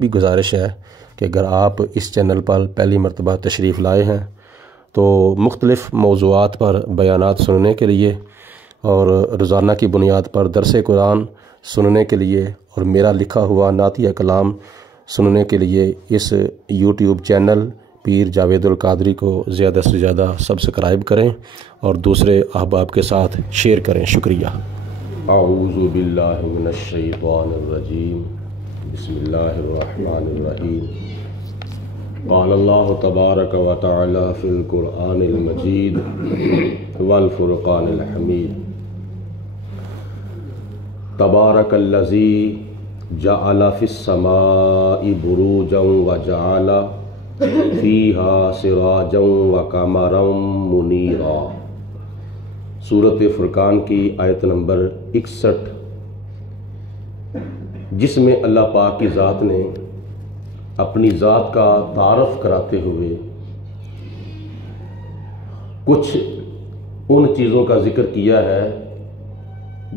بھی گزارش ہے کہ اگر آپ اس چینل پر پہلی مرتبہ تشریف لائے ہیں تو مختلف موضوعات پر بیانات سننے کے لیے اور روزانہ کی بنیاد پر درس قرآن سننے کے لیے اور میرا لکھا ہوا نعتیہ کلام سننے کے لیے اس یوٹیوب چینل پیر جاوید القادری کو زیادہ سے زیادہ سبسکرائب کریں اور دوسرے احباب کے ساتھ شیئر کریں۔ شکریہ۔ اعوذ باللہ من الشیطان الرجیم، بسم اللہ الرحمن الرحیم۔ قال اللہ تبارک و تعالی فی القرآن المجید والفرقان الحمید۔ تبارک الذی جعل فی السماء بروجا وجعل فیہا سراجا وقمرا منیرا۔ سورۃ فرقان کی آیت نمبر 61، جس میں اللہ پاک کی ذات نے اپنی ذات کا تعارف کراتے ہوئے کچھ ان چیزوں کا ذکر کیا ہے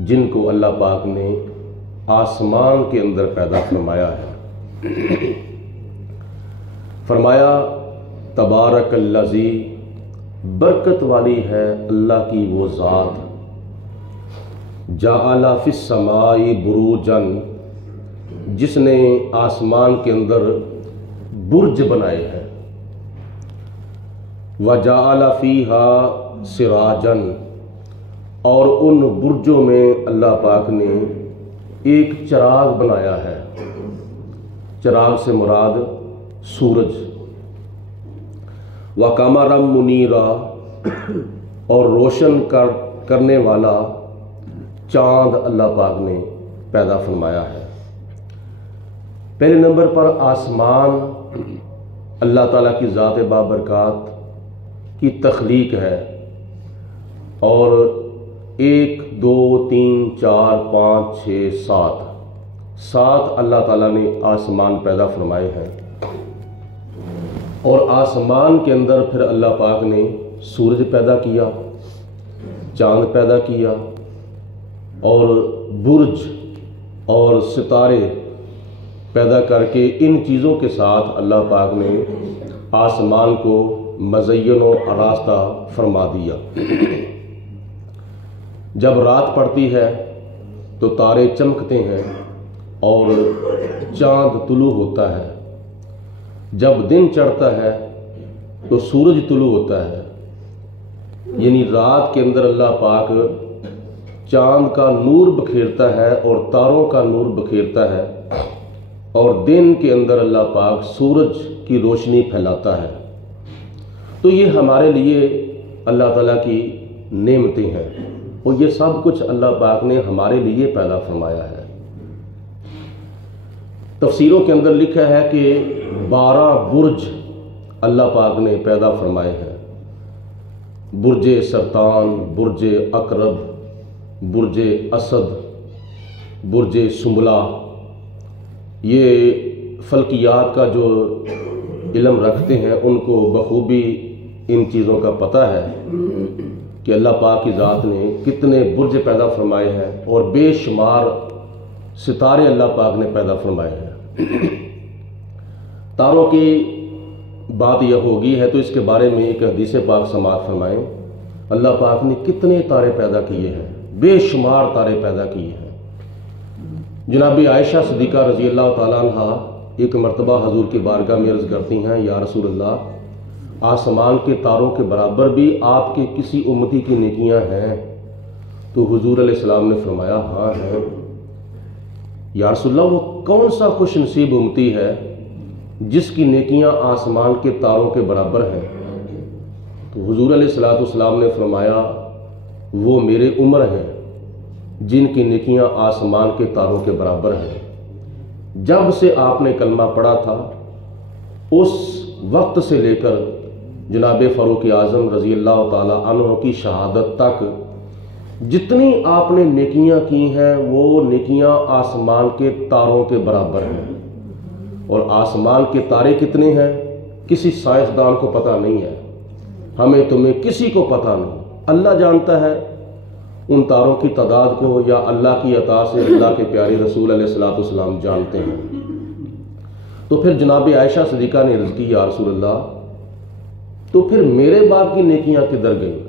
جن کو اللہ پاک نے آسمان کے اندر پیدا فرمایا ہے۔ فرمایا تبارک الذی، برکت والی ہے اللہ کی وہ ذات، جعل فی السماء بروجا، جس نے آسمان کے اندر برج بنائے ہیں، وجعل فیہا سراجا، اور ان برجوں میں اللہ پاک نے ایک چراغ بنایا ہے۔ چراغ سے مراد سورج، وقمرا منیرا، اور روشن کرنے والا چاند اللہ پاک نے پیدا فرمایا ہے۔ پہلے نمبر پر آسمان اللہ تعالیٰ کی ذات بابرکات کی تخلیق ہے، اور 1 2 3 4 5 6 7 اللہ تعالیٰ نے آسمان پیدا فرمائے ہیں، اور آسمان کے اندر پھر اللہ پاک نے سورج پیدا کیا، چاند پیدا کیا، اور برج اور ستارے پیدا کر کے ان چیزوں کے ساتھ اللہ پاک نے آسمان کو مزین و آراستہ فرما دیا۔ جب رات پڑتی ہے تو تارے چمکتے ہیں اور چاند طلوع ہوتا ہے، جب دن چڑھتا ہے تو سورج طلوع ہوتا ہے، یعنی رات کے اندر اللہ پاک چاند کا نور بکھیرتا ہے اور تاروں کا نور بکھیرتا ہے، اور دن کے اندر اللہ پاک سورج کی روشنی پھیلاتا ہے۔ تو یہ ہمارے لیے اللہ تعالیٰ کی نعمتیں ہیں، اور یہ سب کچھ اللہ پاک نے ہمارے لیے پیدا فرمایا ہے۔ تفسیروں کے اندر لکھا ہے کہ 12 برج اللہ پاک نے پیدا فرمائے ہیں۔ برج سرطان، برج عقرب، برج اسد، برج سنبلہ۔ یہ فلکیات کا جو علم رکھتے ہیں ان کو بخوبی ان چیزوں کا پتہ ہے کہ اللہ پاک کی ذات نے کتنے برج پیدا فرمائے ہیں، اور بے شمار ستارے اللہ پاک نے پیدا فرمائے ہیں۔ تاروں کی بات یہ ہوگی ہے تو اس کے بارے میں ایک حدیث پاک سماعت فرمائیں۔ اللہ پاک نے کتنے تارے پیدا کیے ہیں، بے شمار تارے پیدا کیے ہیں۔ جناب عائشہ صدیقہ رضی اللہ تعالیٰ عنہ ایک مرتبہ حضور کی بارگاہ میں عرض کرتی ہیں، یا رسول اللہ، آسمان کے تاروں کے برابر بھی آپ کے کسی امتی کی نیکیاں ہیں؟ تو حضور علیہ السلام نے فرمایا، ہاں ہیں۔ یا رسول اللہ، وہ کون سا خوش نصیب امتی ہے جس کی نیکیاں آسمان کے تاروں کے برابر ہیں؟ تو حضور علیہ السلام نے فرمایا، وہ میرے عمر ہیں جن کی نیکیاں آسمان کے تاروں کے برابر ہیں۔ جب سے آپ نے کلمہ پڑھا تھا اس وقت سے لے کر جناب فاروق اعظم رضی اللہ تعالی عنہ کی شہادت تک جتنی آپ نے نیکیاں کی ہیں وہ نیکیاں آسمان کے تاروں کے برابر ہیں۔ اور آسمان کے تارے کتنے ہیں کسی سائنسدان کو پتہ نہیں ہے، ہمیں تمہیں کسی کو پتہ نہیں، اللہ جانتا ہے ان تاروں کی تعداد کو، یا اللہ کی عطا سے اللہ کے پیارے رسول علیہ الصلوۃ والسلام جانتے ہیں۔ تو پھر جناب عائشہ صدیقہ نے عرض کی یا رسول اللہ تو پھر میرے باپ کی نیکیاں کدھر گئیں؟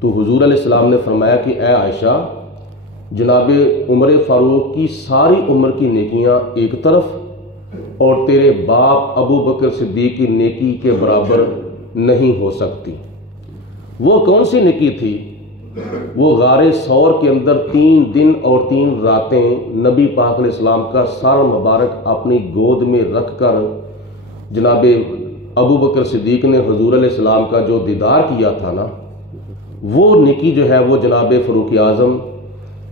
تو حضور علیہ السلام نے فرمایا کہ اے عائشہ، جناب عمر فاروق کی ساری عمر کی نیکیاں ایک طرف اور تیرے باپ ابو بکر صدیق کی نیکی کے برابر نہیں ہو سکتی۔ وہ کون سی نیکی تھی؟ وہ غار ثور کے اندر 3 دن اور 3 راتیں نبی پاک علیہ السلام کا سر مبارک اپنی گود میں رکھ کر جناب ابو بکر صدیق نے حضور علیہ السلام کا جو دیدار کیا تھا نا، وہ نیکی جو ہے وہ جناب فاروق اعظم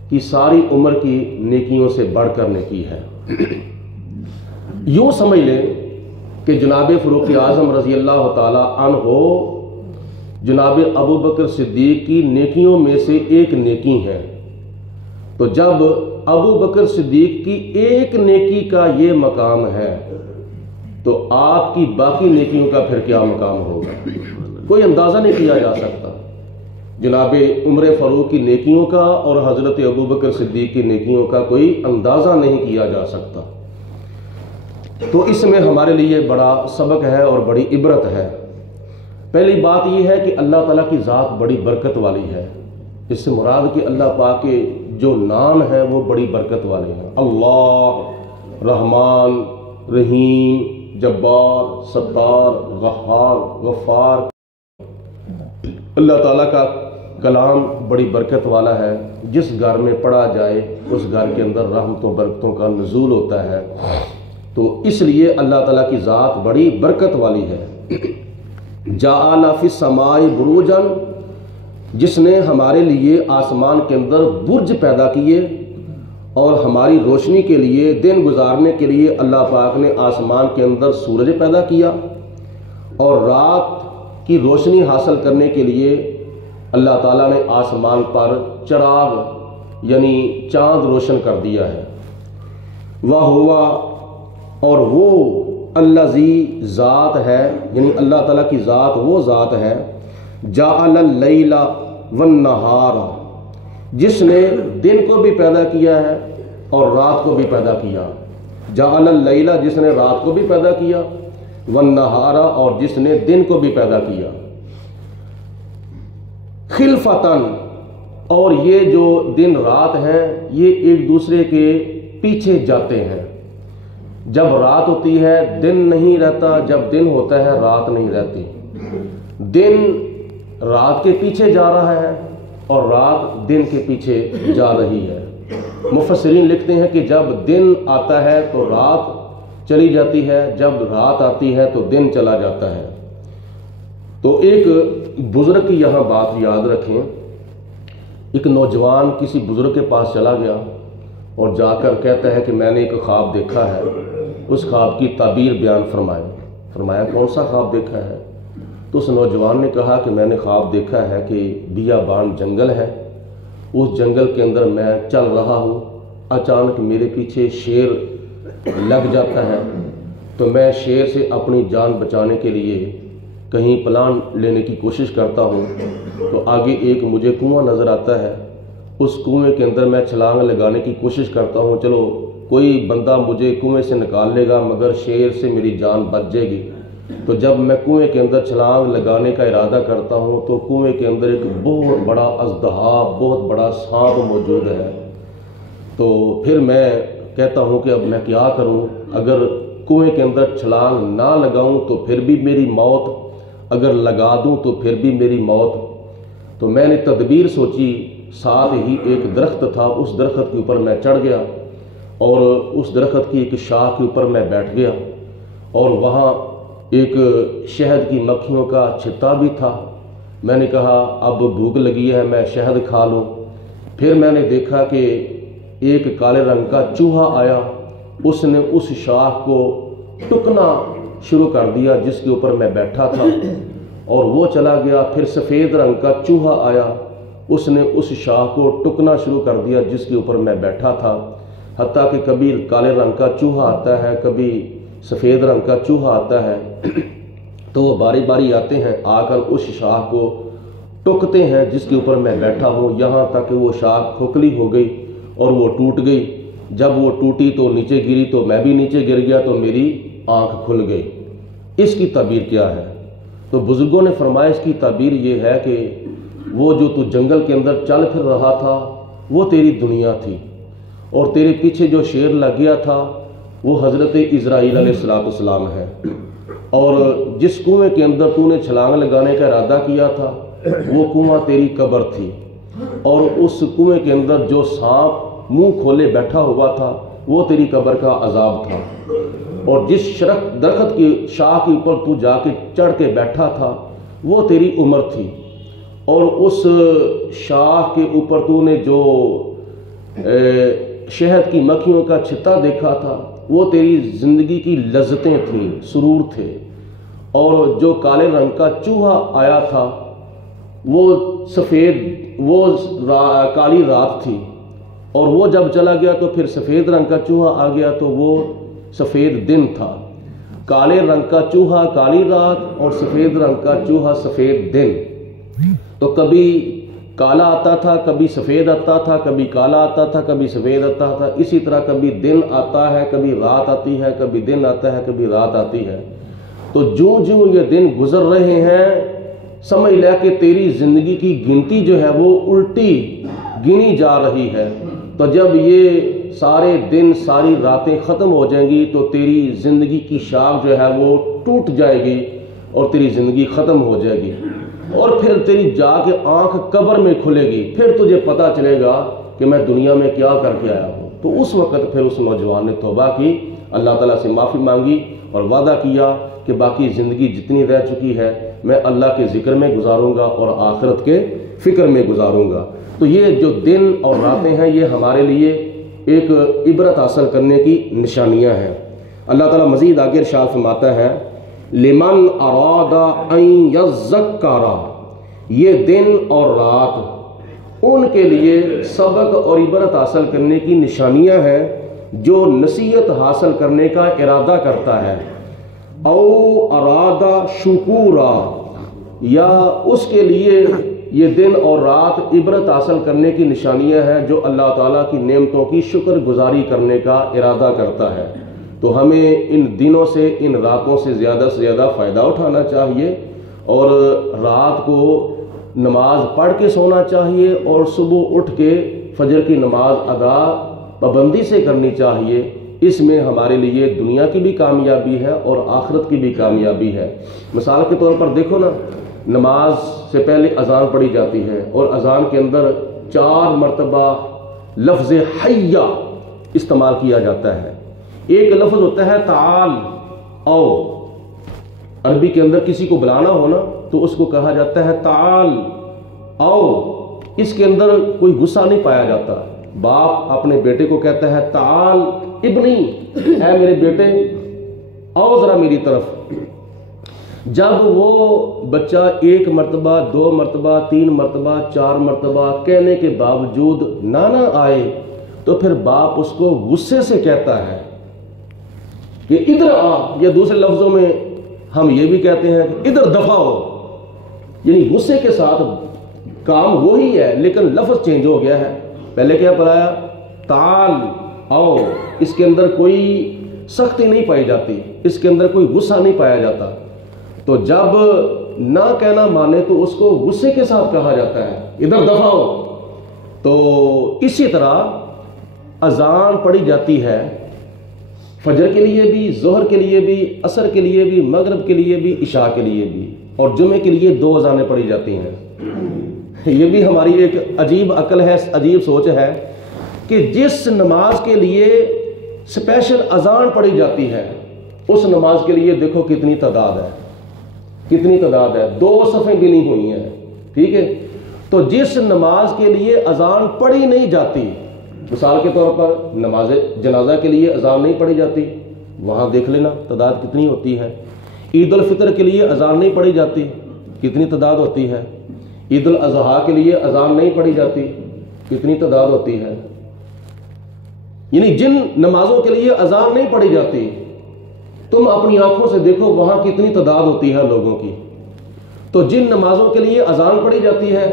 کی ساری عمر کی نیکیوں سے بڑھ کر نیکی ہے۔ یوں سمجھ لیں کہ جناب فاروق اعظم رضی اللہ تعالی عنہ جناب ابو بکر صدیق کی نیکیوں میں سے ایک نیکی ہے۔ تو جب ابو بکر صدیق کی ایک نیکی کا یہ مقام ہے تو آپ کی باقی نیکیوں کا پھر کیا مقام ہوگا؟ کوئی اندازہ نہیں کیا جا سکتا۔ جناب عمر فاروق کی نیکیوں کا اور حضرت ابو بکر صدیق کی نیکیوں کا کوئی اندازہ نہیں کیا جا سکتا۔ تو اس میں ہمارے لیے بڑا سبق ہے اور بڑی عبرت ہے۔ پہلی بات یہ ہے کہ اللہ تعالیٰ کی ذات بڑی برکت والی ہے۔ اس سے مراد کہ اللہ پاک کے جو نام ہیں وہ بڑی برکت والے ہیں۔ اللہ، رحمان، رحیم، جبار، ستار، غفار، غفار۔ اللہ تعالیٰ کا کلام بڑی برکت والا ہے۔ جس گھر میں پڑھا جائے اس گھر کے اندر رحمتوں برکتوں کا نزول ہوتا ہے۔ تو اس لیے اللہ تعالیٰ کی ذات بڑی برکت والی ہے۔ جعل فی السماء بروجا، جس نے ہمارے لیے آسمان کے اندر برج پیدا کیے اور ہماری روشنی کے لیے، دن گزارنے کے لیے اللہ پاک نے آسمان کے اندر سورج پیدا کیا، اور رات کی روشنی حاصل کرنے کے لیے اللہ تعالیٰ نے آسمان پر چراغ یعنی چاند روشن کر دیا ہے۔ وَهُوَ، اور وہ الذی ذات ہے، یعنی اللہ تعالیٰ کی ذات وہ ذات ہے، جعل اللیل والنہار، جس نے دن کو بھی پیدا کیا ہے اور رات کو بھی پیدا کیا۔ جعل اللیل، جس نے رات کو بھی پیدا کیا، والنہار، اور جس نے دن کو بھی پیدا کیا۔ خلفتاً، اور یہ جو دن رات ہیں یہ ایک دوسرے کے پیچھے جاتے ہیں۔ جب رات ہوتی ہے دن نہیں رہتا، جب دن ہوتا ہے رات نہیں رہتی۔ دن رات کے پیچھے جا رہا ہے اور رات دن کے پیچھے جا رہی ہے۔ مفسرین لکھتے ہیں کہ جب دن آتا ہے تو رات چلی جاتی ہے، جب رات آتی ہے تو دن چلا جاتا ہے۔ تو ایک بزرگ کی یہاں بات یاد رکھیں۔ ایک نوجوان کسی بزرگ کے پاس چلا گیا اور جا کر کہتا ہے کہ میں نے ایک خواب دیکھا ہے، اس خواب کی تعبیر بیان فرمایا کون سا خواب دیکھا ہے؟ تو اس نوجوان نے کہا کہ میں نے خواب دیکھا ہے کہ بیابان جنگل ہے، اس جنگل کے اندر میں چل رہا ہوں، اچانک میرے پیچھے شیر لگ جاتا ہے، تو میں شیر سے اپنی جان بچانے کے لیے کہیں پلان لینے کی کوشش کرتا ہوں، تو آگے ایک مجھے کنواں نظر آتا ہے، اس کنویں کے اندر میں چھلانگ لگانے کی کوشش کرتا ہوں، چلو کوئی بندہ مجھے کنویں سے نکال لے گا مگر شیر سے میری جان بچ جائے گی۔ تو جب میں کنویں کے اندر چھلانگ لگانے کا ارادہ کرتا ہوں تو کنویں کے اندر ایک بہت بڑا اژدہا، بہت بڑا سانپ موجود ہے۔ تو پھر میں کہتا ہوں کہ اب میں کیا کروں، اگر کنویں کے اندر چھلانگ نہ لگاؤں تو پھر بھی میری موت، اگر لگا دوں تو پھر بھی میری موت۔ تو میں نے تدبیر سوچی، ساتھ ہی ایک درخت تھا، اس درخت کے اوپر میں چڑھ گیا اور اس درخت کی ایک شاخ کے اوپر میں بیٹھ گیا، اور وہاں ایک شہد کی مکھیوں کا چھتا بھی تھا۔ میں نے کہا اب بھوک لگی ہے، میں شہد کھا لوں۔ پھر میں نے دیکھا کہ ایک کالے رنگ کا چوہا آیا، اس نے اس شاخ کو ٹکنا شروع کر دیا جس کے اوپر میں بیٹھا تھا، اور وہ چلا گیا۔ پھر سفید رنگ کا چوہا آیا، اس نے اس شاخ کو ٹکنا شروع کر دیا جس کے اوپر میں بیٹھا تھا، حتیٰ کہ کبھی کالے رنگ کا چوہا آتا ہے، کبھی سفید رنگ کا چوہا آتا ہے، تو وہ باری باری آتے ہیں، آ کر اس شاخ کو ٹکتے ہیں جس کے اوپر میں بیٹھا ہوں، یہاں تک کہ وہ شاخ کھوکھلی ہو گئی اور وہ ٹوٹ گئی۔ جب وہ ٹوٹی تو نیچے گری تو میں بھی نیچے گر گیا تو میری آنکھ کھل گئی۔ اس کی تعبیر کیا ہے؟ تو بزرگوں نے فرمایا اس کی تعبیر یہ ہے کہ وہ جو تو جنگل کے اندر چل پھر رہا تھا وہ تیری دنیا تھی، اور تیرے پیچھے جو شیر لگ گیا تھا وہ حضرت اسرائیل علیہ السلام ہے، اور جس کنویں کے اندر تو نے چھلانگ لگانے کا ارادہ کیا تھا وہ کنواں تیری قبر تھی، اور اس کنویں کے اندر جو سانپ منہ کھولے بیٹھا ہوا تھا وہ تیری قبر کا عذاب تھا، اور جس درخت کی شاخ کے اوپر تو جا کے چڑھ کے بیٹھا تھا وہ تیری عمر تھی، اور اس شاخ کے اوپر تو نے جو شہد کی مکھیوں کا چھتا دیکھا تھا وہ تیری زندگی کی لذتیں تھیں، سرور تھے، اور جو کالے رنگ کا چوہا آیا تھا وہ کالی رات تھی، اور وہ جب چلا گیا تو پھر سفید رنگ کا چوہا آ گیا تو وہ سفید دن تھا۔ کالے رنگ کا چوہا کالی رات اور سفید رنگ کا چوہا سفید دن، تو کبھی کالا آتا تھا، کبھی سفید آتا تھا، کبھی کالا آتا تھا، کبھی سفید آتا تھا، اسی طرح کبھی دن آتا ہے، کبھی رات آتی ہے، کبھی دن آتا ہے، کبھی رات آتی ہے۔ تو جو یہ دن گزر رہے ہیں سمجھ لے کہ تیری زندگی کی گنتی جو ہے وہ الٹی گنی جا رہی ہے، تو جب یہ سارے دن ساری راتیں ختم ہو جائیں گی تو تیری زندگی کی شاخ جو ہے وہ ٹوٹ جائے گی اور تیری زندگی ختم ہو جائے گی، اور پھر تیری جا کے آنکھ قبر میں کھلے گی، پھر تجھے پتا چلے گا کہ میں دنیا میں کیا کر کے آیا ہوں۔ تو اس وقت پھر اس نوجوان نے توبہ کی، اللہ تعالیٰ سے معافی مانگی اور وعدہ کیا کہ باقی زندگی جتنی رہ چکی ہے میں اللہ کے ذکر میں گزاروں گا اور آخرت کے فکر میں گزاروں گا۔ تو یہ جو دن اور راتیں ہیں یہ ہمارے لیے ایک عبرت حاصل کرنے کی نشانیاں ہیں۔ اللہ تعالیٰ مزید آگے ارشاد فرماتا ہے لمن اراد ان یذکر، یہ دن اور رات ان کے لیے سبق اور عبرت حاصل کرنے کی نشانیاں ہیں جو نصیحت حاصل کرنے کا ارادہ کرتا ہے، او ارادہ شکورا، یا اس کے لیے یہ دن اور رات عبرت حاصل کرنے کی نشانیاں ہیں جو اللہ تعالیٰ کی نعمتوں کی شکر گزاری کرنے کا ارادہ کرتا ہے۔ تو ہمیں ان دنوں سے ان راتوں سے زیادہ فائدہ اٹھانا چاہیے، اور رات کو نماز پڑھ کے سونا چاہیے اور صبح اٹھ کے فجر کی نماز ادا پابندی سے کرنی چاہیے۔ اس میں ہمارے لیے دنیا کی بھی کامیابی ہے اور آخرت کی بھی کامیابی ہے۔ مثال کے طور پر دیکھو نا، نماز سے پہلے اذان پڑھی جاتی ہے اور اذان کے اندر 4 مرتبہ لفظ حیا استعمال کیا جاتا ہے۔ ایک لفظ ہوتا ہے تعال، او، عربی کے اندر کسی کو بلانا ہونا تو اس کو کہا جاتا ہے تعال او، اس کے اندر کوئی غصہ نہیں پایا جاتا۔ باپ اپنے بیٹے کو کہتا ہے تعال ابنی، اے میرے بیٹے آؤ ذرا میری طرف۔ جب وہ بچہ 1 مرتبہ 2 مرتبہ 3 مرتبہ 4 مرتبہ کہنے کے باوجود نہ آئے تو پھر باپ اس کو غصے سے کہتا ہے کہ ادھر آ، یا دوسرے لفظوں میں ہم یہ بھی کہتے ہیں کہ ادھر دفع ہو، یعنی غصے کے ساتھ کام وہی ہے لیکن لفظ چینج ہو گیا ہے۔ پہلے کیا پڑھایا؟ تعال آؤ، اس کے اندر کوئی سختی نہیں پائی جاتی، اس کے اندر کوئی غصہ نہیں پایا جاتا۔ تو جب نہ کہنا مانے تو اس کو غصے کے ساتھ کہا جاتا ہے ادھر دفع ہو۔ تو اسی طرح اذان پڑھی جاتی ہے فجر کے لیے بھی، ظہر کے لیے بھی، عصر کے لیے بھی، مغرب کے لیے بھی، عشاء کے لیے بھی، اور جمعے کے لیے 2 اذانیں پڑھی جاتی ہیں۔ یہ بھی ہماری ایک عجیب عقل ہے، عجیب سوچ ہے کہ جس نماز کے لیے اسپیشل اذان پڑھی جاتی ہے اس نماز کے لیے دیکھو کتنی تعداد ہے، کتنی تعداد ہے، 2 صفیں گنی ہوئی ہیں، ٹھیک ہے۔ تو جس نماز کے لیے اذان پڑھی نہیں جاتی، مثال کے طور پر نماز جنازہ کے لیے اذان نہیں پڑھی جاتی، وہاں دیکھ لینا تعداد کتنی ہوتی ہے۔ عید الفطر کے لیے اذان نہیں پڑھی جاتی، کتنی تعداد ہوتی ہے۔ عید الاضحیٰ کے لیے اذان نہیں پڑھی جاتی، کتنی تعداد ہوتی ہے۔ یعنی جن نمازوں کے لیے اذان نہیں پڑھی جاتی تم اپنی آنکھوں سے دیکھو وہاں کتنی تعداد ہوتی ہے لوگوں کی۔ تو جن نمازوں کے لیے اذان پڑھی جاتی ہے،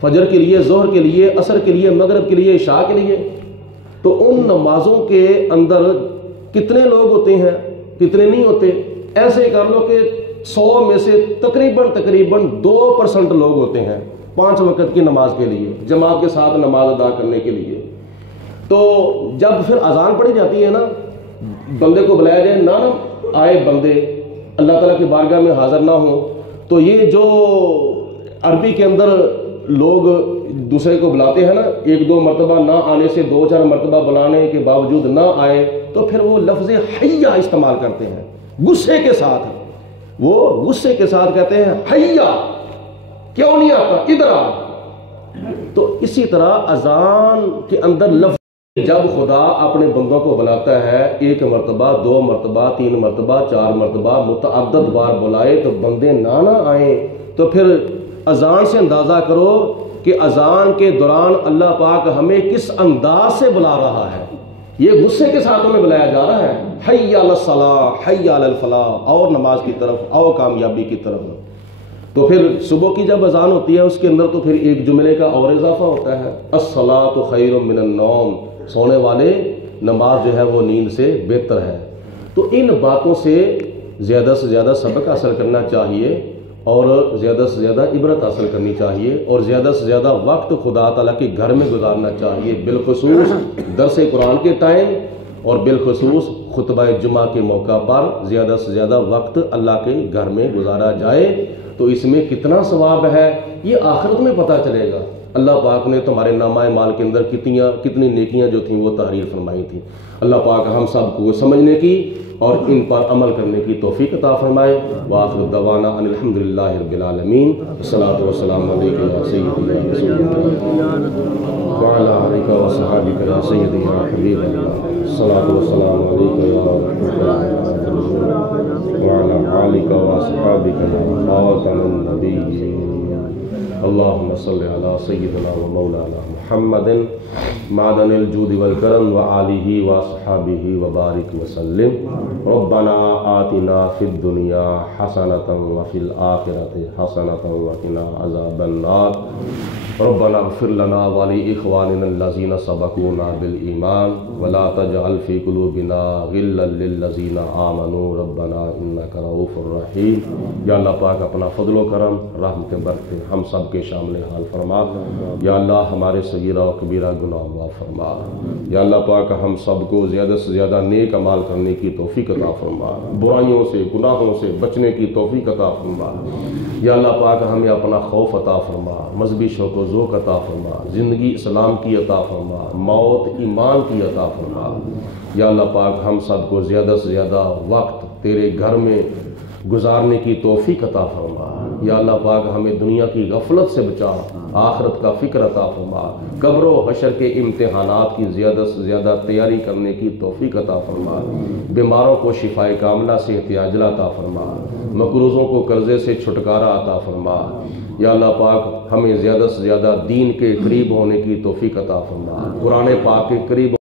فجر کے لیے، ظہر کے لیے، عصر کے لیے، مغرب کے لیے، عشاء کے لیے، تو ان نمازوں کے اندر کتنے لوگ ہوتے ہیں، کتنے نہیں ہوتے؟ ایسے کر لو کہ 100 میں سے تقریباً 2% لوگ ہوتے ہیں 5 وقت کی نماز کے لیے، جماعت کے ساتھ نماز ادا کرنے کے لیے۔ تو جب پھر اذان پڑھی جاتی ہے نا، بندے کو بلایا جائے، نہ آئے بندے اللہ تعالیٰ کی بارگاہ میں حاضر نہ ہوں، تو یہ جو عربی کے اندر لوگ دوسرے کو بلاتے ہیں نا، 1-2 مرتبہ نہ آنے سے 2-4 مرتبہ بلانے کے باوجود نہ آئے، تو پھر وہ لفظ حیا استعمال کرتے ہیں غصے کے ساتھ۔ وہ غصے کے ساتھ کہتے ہیں حیا، کیوں نہیں آتا، ادھر آ۔ تو اسی طرح اذان کے اندر لفظ جب خدا اپنے بندوں کو بلاتا ہے 1 مرتبہ 2 مرتبہ 3 مرتبہ 4 مرتبہ متعدد بار بلائے تو بندے نہ آئیں، تو پھر اذان سے اندازہ کرو کہ اذان کے دوران اللہ پاک ہمیں کس انداز سے بلا رہا ہے۔ یہ غصے کے ساتھ ہمیں بلایا جا رہا ہے، حی علی الصلاۃ حی علی الفلاح، اور نماز کی طرف، اور کامیابی کی طرف۔ تو پھر صبح کی جب اذان ہوتی ہے اس کے اندر تو پھر ایک جملے کا اور اضافہ ہوتا ہے، الصلاۃ خیر من النوم، سونے والے نماز جو ہے وہ نیند سے بہتر ہے۔ تو ان باتوں سے زیادہ سبق حاصل کرنا چاہیے، اور زیادہ سے زیادہ عبرت حاصل کرنی چاہیے، اور زیادہ سے زیادہ وقت خدا تعالیٰ کے گھر میں گزارنا چاہیے، بالخصوص درس قرآن کے ٹائم، اور بالخصوص خطبہ جمعہ کے موقع پر زیادہ سے زیادہ وقت اللہ کے گھر میں گزارا جائے۔ تو اس میں کتنا ثواب ہے یہ آخرت میں پتہ چلے گا۔ اللہ پاک نے تمہارے نامہ مال کے اندر کتنی نیکیاں جو تھیں وہ تحریر فرمائی تھیں۔ اللہ پاک ہم سب کو سمجھنے کی اور ان پر عمل کرنے کی توفیق عطا فرمائے۔ وآخر دعوانا ان الحمدللہ رب العالمین، الصلاۃ والسلام علیک یا سیدی یا رسول اللہ وعلی آلک وصحابک یا سیدی یا حبیب اللہ، الصلاۃ والسلام علیک یا رحمت اللہ وعلی آلک وصحابک یا خاتم النبیین۔ اللہم صلی علی سیدنا و مولانا محمد معدن الجود والکرم وآلہ وصحابہ وبارک وسلم۔ ربنا آتنا فی الدنیا حسنۃ وفی الآخرۃ حسنۃ وقنا عذاب النار۔ ربنا اغفر لنا ولإخواننا الذین سبقونا بالایمان ولا تجعل فی قلوبنا غلا للذین آمنوا ربنا انک رؤوف رحیم۔ یا اللہ پاک اپنا فضل و کرم، رحمت برکت ہم سب کے شامل حال فرما۔ یا اللہ ہمارے صغیرہ و کبیرہ گناہ معاف فرما۔ یا اللہ پاک ہم سب کو زیادہ سے زیادہ نیک اعمال کرنے کی توفیق عطا فرما، برائیوں سے گناہوں سے بچنے کی توفیق عطا فرما۔ یا اللہ پاک ہمیں اپنا خوف عطا فرما، مذہبی شوق و ذوق عطا فرما، زندگی اسلام کی عطا فرما، موت ایمان کی عطا فرما۔ یا اللہ پاک ہم سب کو زیادہ سے زیادہ وقت تیرے گھر میں گزارنے کی توفیق عطا فرما۔ یا اللہ پاک ہمیں دنیا کی غفلت سے بچا، آخرت کا فکر عطا فرما، قبر و حشر کے امتحانات کی زیادہ سے زیادہ تیاری کرنے کی توفیق عطا فرما، بیماروں کو شفائے کاملہ سے عاجلہ عطا فرما، مقروضوں کو قرضے سے چھٹکارا عطا فرما۔ یا اللہ پاک ہمیں زیادہ سے زیادہ دین کے قریب ہونے کی توفیق عطا فرما، قرآن پاک کے قریب